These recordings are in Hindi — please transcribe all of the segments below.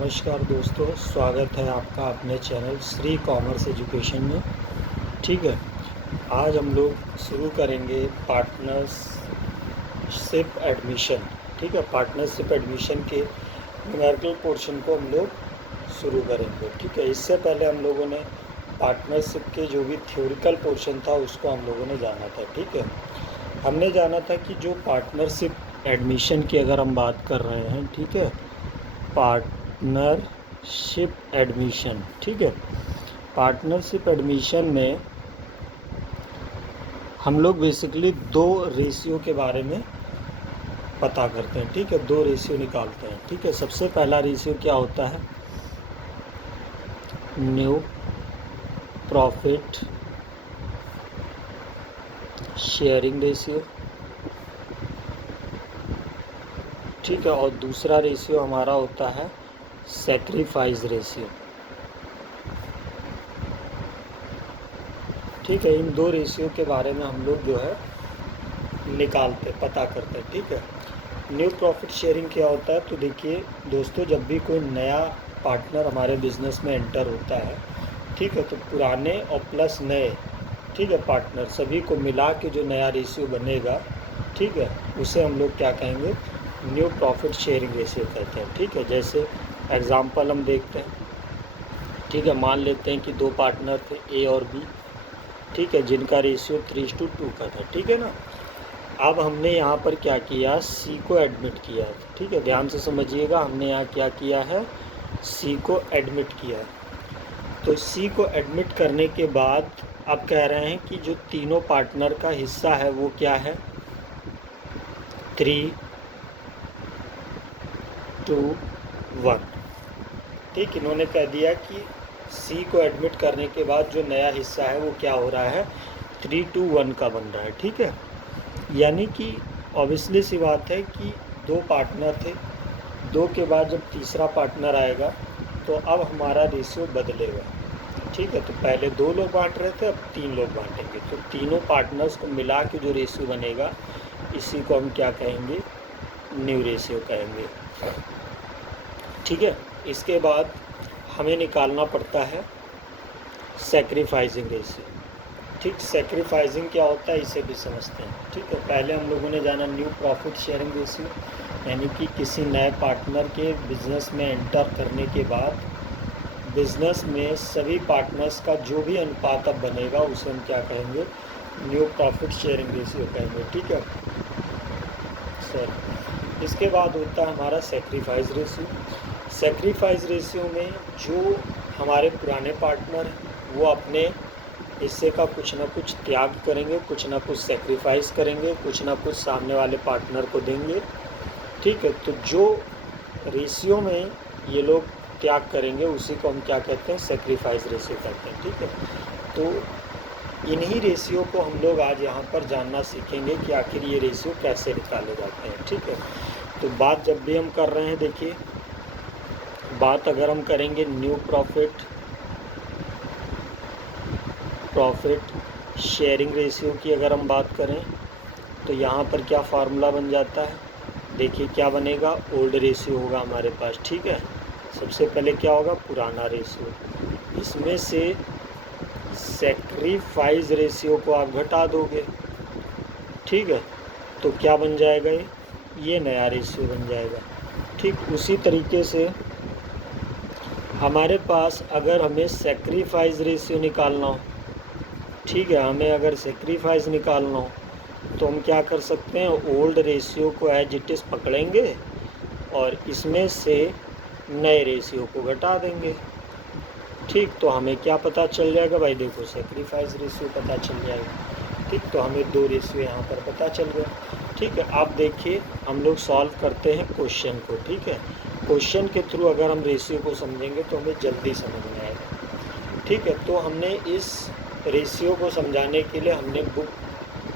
नमस्कार दोस्तों, स्वागत है आपका अपने चैनल श्री कॉमर्स एजुकेशन में। ठीक है, आज हम लोग शुरू करेंगे पार्टनरशिप एडमिशन। ठीक है, पार्टनरशिप एडमिशन के न्यूमेरिकल पोर्शन को हम लोग शुरू करेंगे। ठीक है, इससे पहले हम लोगों ने पार्टनरशिप के जो भी थ्योरिकल पोर्शन था उसको हम लोगों ने जाना था। ठीक है, हमने जाना था कि जो पार्टनरशिप एडमिशन की अगर हम बात कर रहे हैं, ठीक है, पार्टनरशिप एडमिशन। ठीक है, पार्टनरशिप एडमिशन में हम लोग बेसिकली दो रेशियो के बारे में पता करते हैं। ठीक है, दो रेशियो निकालते हैं। ठीक है, सबसे पहला रेशियो क्या होता है? New profit sharing ratio. ठीक है, और दूसरा रेशियो हमारा होता है सैक्रिफाइस रेशियो। ठीक है, इन दो रेशियो के बारे में हम लोग जो है निकालते पता करते हैं। ठीक है, न्यू प्रॉफिट शेयरिंग क्या होता है? तो देखिए दोस्तों, जब भी कोई नया पार्टनर हमारे बिज़नेस में एंटर होता है, ठीक है, तो पुराने और प्लस नए, ठीक है, पार्टनर सभी को मिला के जो नया रेशियो बनेगा, ठीक है, उसे हम लोग क्या कहेंगे? न्यू प्रॉफिट शेयरिंग रेशियो कहते हैं। ठीक है, जैसे एग्जांपल हम देखते हैं। ठीक है, मान लेते हैं कि दो पार्टनर थे, ए और बी। ठीक है, जिनका रेशियो 3:2 का था। ठीक है ना। अब हमने यहाँ पर क्या किया? सी को एडमिट किया है। ठीक है, ध्यान से समझिएगा, हमने यहाँ क्या किया है? सी को एडमिट किया है। तो सी को एडमिट करने के बाद अब कह रहे हैं कि जो तीनों पार्टनर का हिस्सा है वो क्या है? 3:1। ठीक, इन्होंने कह दिया कि सी को एडमिट करने के बाद जो नया हिस्सा है वो क्या हो रहा है? 3:1 का बन रहा है। ठीक है, यानी कि ऑब्वियसली सी बात है कि दो पार्टनर थे, दो के बाद जब तीसरा पार्टनर आएगा तो अब हमारा रेशियो बदलेगा। ठीक है, तो पहले दो लोग बांट रहे थे, अब तीन लोग बांटेंगे, तो तीनों पार्टनर्स को मिला के जो रेशियो बनेगा इसी को हम क्या कहेंगे? न्यू रेशियो कहेंगे। ठीक है, इसके बाद हमें निकालना पड़ता है सैक्रिफाइसिंग रेशियो। ठीक, सैक्रिफाइसिंग क्या होता है इसे भी समझते हैं। ठीक है, पहले हम लोगों ने जाना न्यू प्रॉफिट शेयरिंग रेशियो, यानी कि किसी नए पार्टनर के बिजनेस में एंटर करने के बाद बिजनेस में सभी पार्टनर्स का जो भी अनुपात अब बनेगा उसे हम क्या कहेंगे? न्यू प्रॉफिट शेयरिंग रेशियो कहेंगे। ठीक है सर, इसके बाद होता है हमारा सैक्रिफाइस रेशियो। सैक्रिफाइस रेशियो में जो हमारे पुराने पार्टनर वो अपने हिस्से का कुछ ना कुछ त्याग करेंगे, कुछ ना कुछ सेक्रीफाइस करेंगे, कुछ ना कुछ सामने वाले पार्टनर को देंगे। ठीक है, तो जो रेशियो में ये लोग त्याग करेंगे उसी को हम क्या कहते हैं? सेक्रीफाइस रेशियो कहते हैं। ठीक है, तो इन्हीं रेशियो को हम लोग आज यहाँ पर जानना सीखेंगे कि आखिर ये रेशियो कैसे निकाले जाते हैं। ठीक है, तो बात जब भी हम कर रहे हैं, देखिए बात अगर हम करेंगे न्यू प्रॉफिट शेयरिंग रेशियो की अगर हम बात करें तो यहाँ पर क्या फार्मूला बन जाता है? देखिए क्या बनेगा? ओल्ड रेशियो होगा हमारे पास। ठीक है, सबसे पहले क्या होगा? पुराना रेशियो, इसमें से सैक्रिफाइस रेशियो को आप घटा दोगे। ठीक है, तो क्या बन जाएगा? ये नया रेशियो बन जाएगा। ठीक, उसी तरीके से हमारे पास अगर हमें सैक्रिफाइस रेशियो निकालना हो, ठीक है, हमें अगर सेक्रीफाइस निकालना हो तो हम क्या कर सकते हैं? ओल्ड रेशियो को एज इट इज़ पकड़ेंगे और इसमें से नए रेशियो को घटा देंगे। ठीक, तो हमें क्या पता चल जाएगा भाई? देखो सेक्रीफाइस रेशियो पता चल जाएगा। ठीक, तो हमें दो रेशियो यहाँ पर पता चल गया। ठीक है, आप देखिए हम लोग सॉल्व करते हैं क्वेश्चन को। ठीक है, क्वेश्चन के थ्रू अगर हम रेशियो को समझेंगे तो हमें जल्दी समझ में आएगा। ठीक है, तो हमने इस रेशियो को समझाने के लिए हमने बुक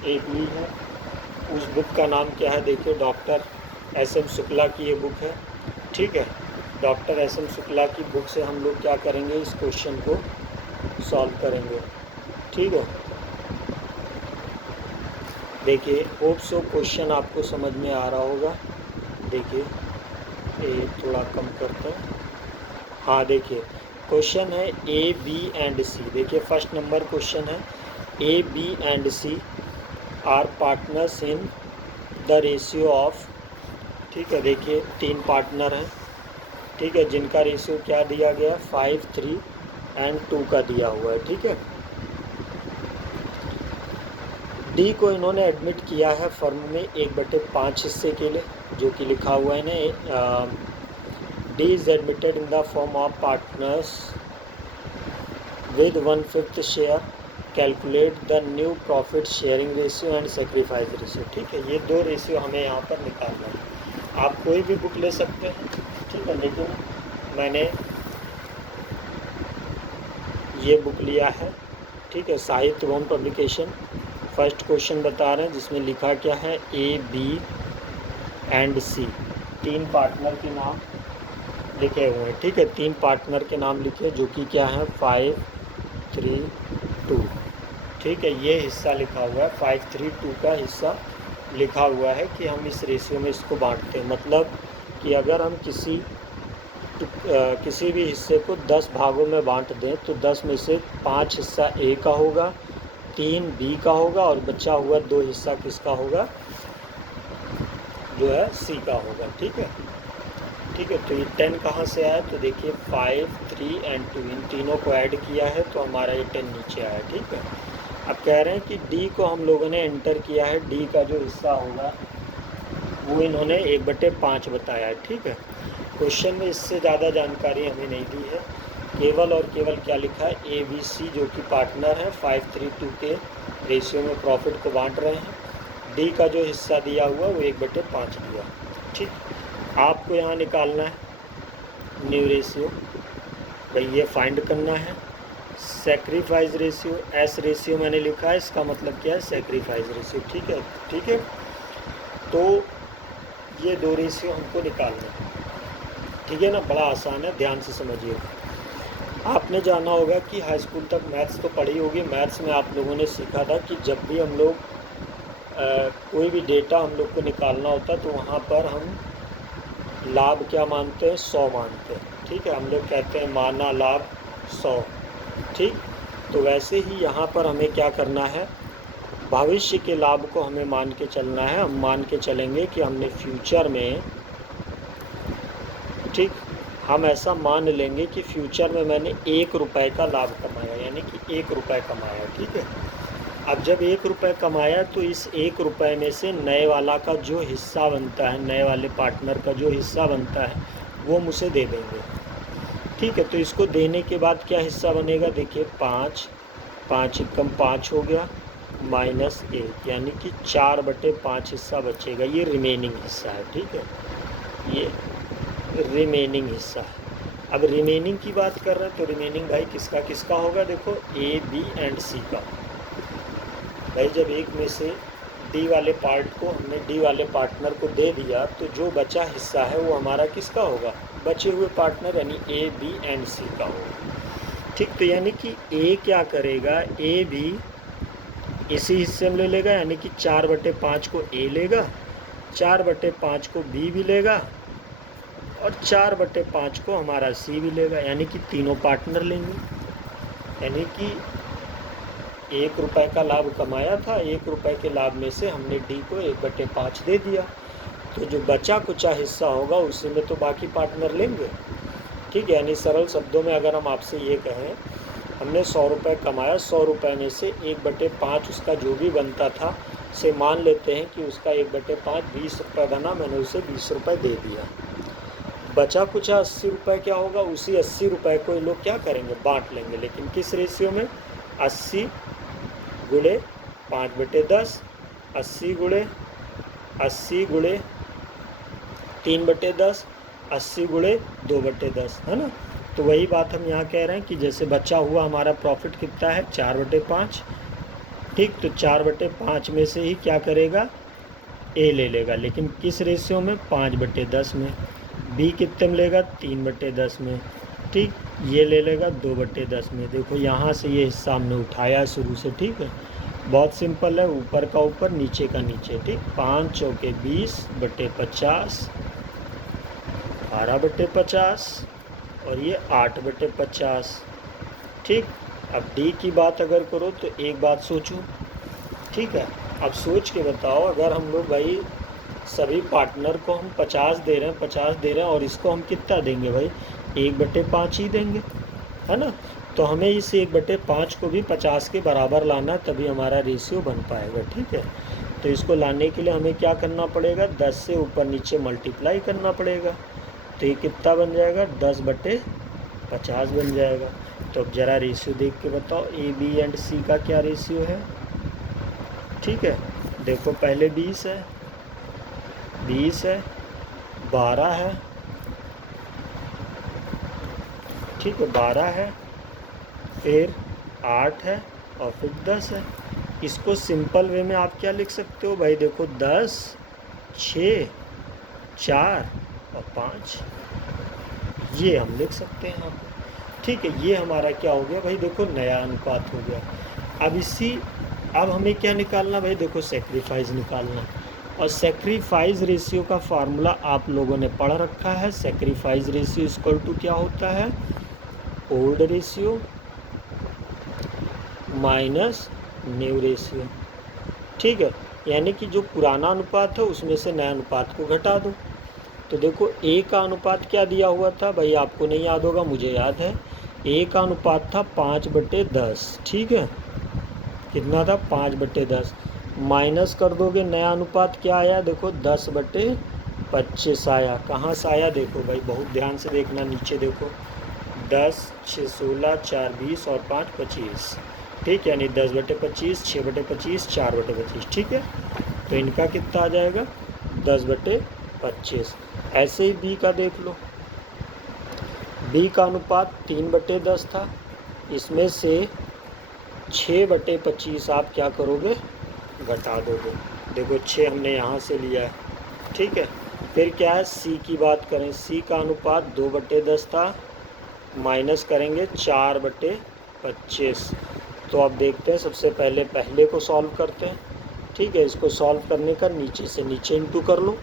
एक ली है। उस बुक का नाम क्या है? देखिए डॉक्टर एस.एम. शुक्ला की ये बुक है। ठीक है, डॉक्टर एस.एम. शुक्ला की बुक से हम लोग क्या करेंगे? इस क्वेश्चन को सॉल्व करेंगे। ठीक है, देखिए होप सो क्वेश्चन आपको समझ में आ रहा होगा। देखिए ये थोड़ा कम करते हैं। हाँ देखिए, क्वेश्चन है ए बी एंड सी। देखिए फर्स्ट नंबर क्वेश्चन है, A B and C are partners in the ratio of, ठीक है, देखिए 3 पार्टनर हैं, ठीक है, जिनका रेशियो क्या दिया गया, 5, 3 एंड 2 का दिया हुआ है, ठीक है। डी को इन्होंने एडमिट किया है फर्म में 1/5 हिस्से के लिए, जो कि लिखा हुआ है ना, D is admitted in the form of partners with 1/5 share, calculate the new profit sharing ratio and sacrifice ratio, ठीक है। ये 2 रेशियो हमें यहाँ पर निकालना है। आप कोई भी बुक ले सकते हैं, ठीक है, लेकिन मैंने ये बुक लिया है, ठीक है, साहित्य भवन पब्लिकेशन। फर्स्ट क्वेश्चन बता रहे हैं जिसमें लिखा क्या है, A B and C, 3 partner के नाम लिखे हुए हैं, ठीक है, 3 पार्टनर के नाम लिखे जो कि क्या है, 5, 3, 2, ठीक है। ये हिस्सा लिखा हुआ है, 5, 3, 2 का हिस्सा लिखा हुआ है कि हम इस रेशियो में इसको बांटते हैं। मतलब कि अगर हम किसी भी हिस्से को 10 भागों में बांट दें तो 10 में से 5 हिस्सा ए का होगा, 3 बी का होगा और बचा हुआ 2 हिस्सा किसका होगा, जो है सी का होगा, ठीक है, ठीक है। तो ये 10 कहाँ से आया, तो देखिए 5, 3 एंड 2, इन तीनों को ऐड किया है तो हमारा ये 10 नीचे आया, ठीक है। अब कह रहे हैं कि डी को हम लोगों ने एंटर किया है, डी का जो हिस्सा होगा वो इन्होंने 1/5 बताया है, ठीक है। क्वेश्चन में इससे ज़्यादा जानकारी हमें नहीं दी है, केवल और केवल क्या लिखा है, ए बी सी जो कि पार्टनर हैं 5, 3, 2 के रेशियो में प्रॉफिट को बांट रहे हैं। डी का जो हिस्सा दिया हुआ वो 1/5 दिया, ठीक। आपको यहाँ निकालना है न्यू रेशियो, भाई ये फाइंड करना है। सेक्रीफाइस रेशियो, एस रेशियो मैंने लिखा है, इसका मतलब क्या है, सेक्रीफाइस रेशियो, ठीक है, ठीक है। तो ये 2 रेशियो हमको निकालना है, ठीक है ना, बड़ा आसान है, ध्यान से समझिए। आपने जाना होगा कि हाई स्कूल तक मैथ्स तो पढ़ी होगी, मैथ्स में आप लोगों ने सीखा था कि जब भी हम लोग कोई भी डेटा हम लोग को निकालना होता तो वहाँ पर हम लाभ क्या मानते हैं, 100 मानते हैं, ठीक है। हम लोग कहते हैं माना लाभ 100, ठीक। तो वैसे ही यहाँ पर हमें क्या करना है, भविष्य के लाभ को हमें मान के चलना है। हम मान के चलेंगे कि हमने फ्यूचर में, ठीक, हम ऐसा मान लेंगे कि फ्यूचर में मैंने 1 रुपये का लाभ कमाया, यानी कि 1 रुपये कमाया, ठीक है। अब जब 1 रुपये कमाया तो इस 1 रुपये में से नए वाला का जो हिस्सा बनता है, नए वाले पार्टनर का जो हिस्सा बनता है वो मुझे दे देंगे, ठीक है। तो इसको देने के बाद क्या हिस्सा बनेगा, देखिए 5, 5 एकम 5 हो गया, -1, यानी कि 4/5 हिस्सा बचेगा, ये रिमेनिंग हिस्सा है, ठीक है, ये रिमेनिंग हिस्सा है। अब रिमेनिंग की बात कर रहे हैं तो रिमेनिंग भाई किसका किसका होगा, देखो ए बी एंड सी का। भाई जब एक में से डी वाले पार्ट को हमने डी वाले पार्टनर को दे दिया तो जो बचा हिस्सा है वो हमारा किसका होगा, बचे हुए पार्टनर यानी ए बी एंड सी का होगा, ठीक। तो यानी कि ए क्या करेगा, ए भी इसी हिस्से में ले लेगा, यानी कि 4/5 को ए लेगा, 4/5 को बी भी लेगा और 4/5 को हमारा सी भी लेगा, यानी कि तीनों पार्टनर लेंगे। यानी कि 1 रुपये का लाभ कमाया था, 1 रुपये के लाभ में से हमने डी को 1/5 दे दिया, तो जो बचा कुचा हिस्सा होगा उसी में तो बाकी पार्टनर लेंगे, ठीक है। यानी सरल शब्दों में अगर हम आपसे ये कहें, हमने 100 रुपये कमाया, 100 रुपये में से 1/5 उसका जो भी बनता था से मान लेते हैं कि उसका 1/5 20 रुपये बना, मैंने उसे 20 रुपये दे दिया। बचा कुचा 80 रुपये क्या होगा, उसी 80 रुपये को ये लोग क्या करेंगे, बांट लेंगे, लेकिन किस रेशियो में, 80 गुणे 5/10, 80 गुणे 3/10, 80 गुणे 2/10, है ना। तो वही बात हम यहाँ कह रहे हैं कि जैसे बचा हुआ हमारा प्रॉफिट कितना है, 4/5, ठीक। तो 4/5 में से ही क्या करेगा, ए ले लेगा, लेकिन किस रेशियो में, 5/10 में। बी कितने में लेगा, 3/10 में, ठीक। ये ले लेगा 2/10 में। देखो यहाँ से ये हिस्सा हमने उठाया शुरू से, ठीक है, बहुत सिंपल है, ऊपर का ऊपर नीचे का नीचे, ठीक। 5 चौके 20/50, 12/50, और ये 8/50। ठीक, अब डी की बात अगर करो तो एक बात सोचो, ठीक है। अब सोच के बताओ, अगर हम लोग भाई सभी पार्टनर को हम 50 दे रहे हैं, 50 दे रहे हैं, और इसको हम कितना देंगे भाई, 1/5 ही देंगे, है ना। तो हमें इस 1/5 को भी 50 के बराबर लाना, तभी हमारा रेशियो बन पाएगा, ठीक है। तो इसको लाने के लिए हमें क्या करना पड़ेगा, 10 से ऊपर नीचे मल्टीप्लाई करना पड़ेगा। तो ये कितना बन जाएगा, 10/50 बन जाएगा। तो अब ज़रा रेशियो देख के बताओ, ए बी एंड सी का क्या रेशियो है। ठीक है, देखो पहले 20 है, 20 है, 12 है, ठीक है, 12 है, फिर 8 है, और फिर 10 है। इसको सिंपल वे में आप क्या लिख सकते हो भाई, देखो 10, 6, 4 और 5, ये हम लिख सकते हैं यहाँ पे। ठीक है, ये हमारा क्या हो गया भाई, देखो नया अनुपात हो गया। अब हमें क्या निकालना भाई, देखो सेक्रीफाइस निकालना। और सेक्रीफाइस रेशियो का फार्मूला आप लोगों ने पढ़ रखा है। सेक्रीफाइस रेशियो इक्वल टू क्या होता है, old ratio minus new ratio. ठीक है, यानी कि जो पुराना अनुपात है उसमें से नया अनुपात को घटा दो। तो देखो ए का अनुपात क्या दिया हुआ था भाई, आपको नहीं याद होगा, मुझे याद है। ए का अनुपात था 5/10, ठीक है, कितना था, 5/10। माइनस कर दोगे, नया अनुपात क्या आया, देखो 10/25 आया। कहाँ से आया, देखो भाई बहुत ध्यान से देखना, नीचे देखो, 10, 6, 16, 4, 20 और 5, 25। ठीक, यानी 10/25, 6/25, 4/25। ठीक है, तो इनका कितना आ जाएगा, 10/25। ऐसे ही बी का देख लो, बी का अनुपात 3/10 था, इसमें से 6/25 आप क्या करोगे, घटा दोगे। देखो 6 हमने यहाँ से लिया है, ठीक है। फिर क्या है, सी की बात करें, सी का अनुपात 2/10 था, माइनस करेंगे 4/25। तो अब देखते हैं, सबसे पहले को सॉल्व करते हैं। ठीक है, इसको सॉल्व करने का नीचे से नीचे इंटू कर लो,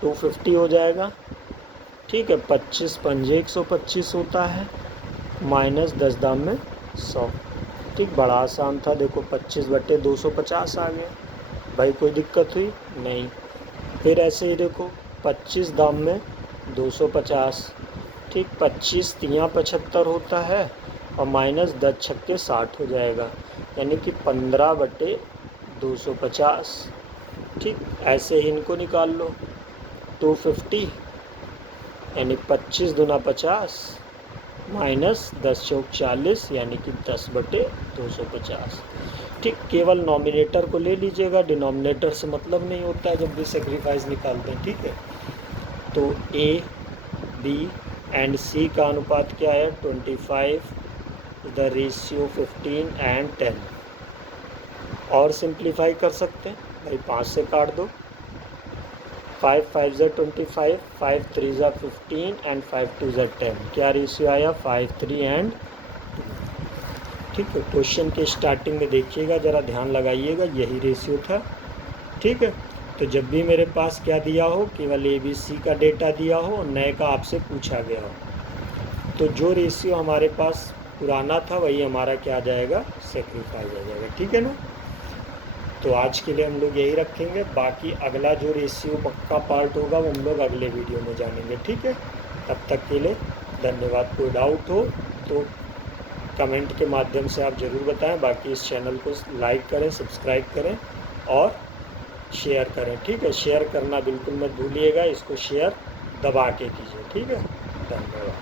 250 हो जाएगा। ठीक है, 25 पंजे 125 होता है, माइनस 10 दाम में 100। ठीक, बड़ा आसान था, देखो 25/250 आ गया भाई, कोई दिक्कत हुई नहीं। फिर ऐसे ही देखो 25 दाम में 250, ठीक, 25 तियाँ 75 होता है, और माइनस 10 छक्के 60 हो जाएगा, यानी कि 15/250। ठीक, ऐसे ही इनको निकाल लो, 250 यानी 25 दूना 50 माइनस 10 चौक 40, यानी कि 10/250। ठीक, केवल नॉमिनेटर को ले लीजिएगा, डिनोमिनेटर से मतलब नहीं होता है जब भी सेक्रीफाइस निकालते हैं। ठीक है, तो ए बी एंड सी का अनुपात क्या है, 25, द रेशियो 15 एंड 10। और सिंप्लीफाई कर सकते हैं भाई, 5 से काट दो, 5 5 ज़ा 25, 5 3 ज़ा 15 एंड 5 2 ज़ा 10। क्या रेशियो आया, 5 3 एंड 2। ठीक है, क्वेश्चन के स्टार्टिंग में देखिएगा, ज़रा ध्यान लगाइएगा, यही रेशियो था। ठीक है, तो जब भी मेरे पास क्या दिया हो, केवल ABC का डेटा दिया हो और नए का आपसे पूछा गया हो, तो जो रेशियो हमारे पास पुराना था वही हमारा क्या आ जाएगा, सेक्रीफाइस आ जाएगा। ठीक है ना। तो आज के लिए हम लोग यही रखेंगे, बाकी अगला जो रेशियो का पार्ट होगा वो हम लोग अगले वीडियो में जानेंगे। ठीक है, तब तक के लिए धन्यवाद। कोई डाउट हो तो कमेंट के माध्यम से आप ज़रूर बताएं, बाकी इस चैनल को लाइक करें, सब्सक्राइब करें और शेयर करें। ठीक है, शेयर करना बिल्कुल मत भूलिएगा, इसको शेयर दबा के कीजिए। ठीक है, धन्यवाद।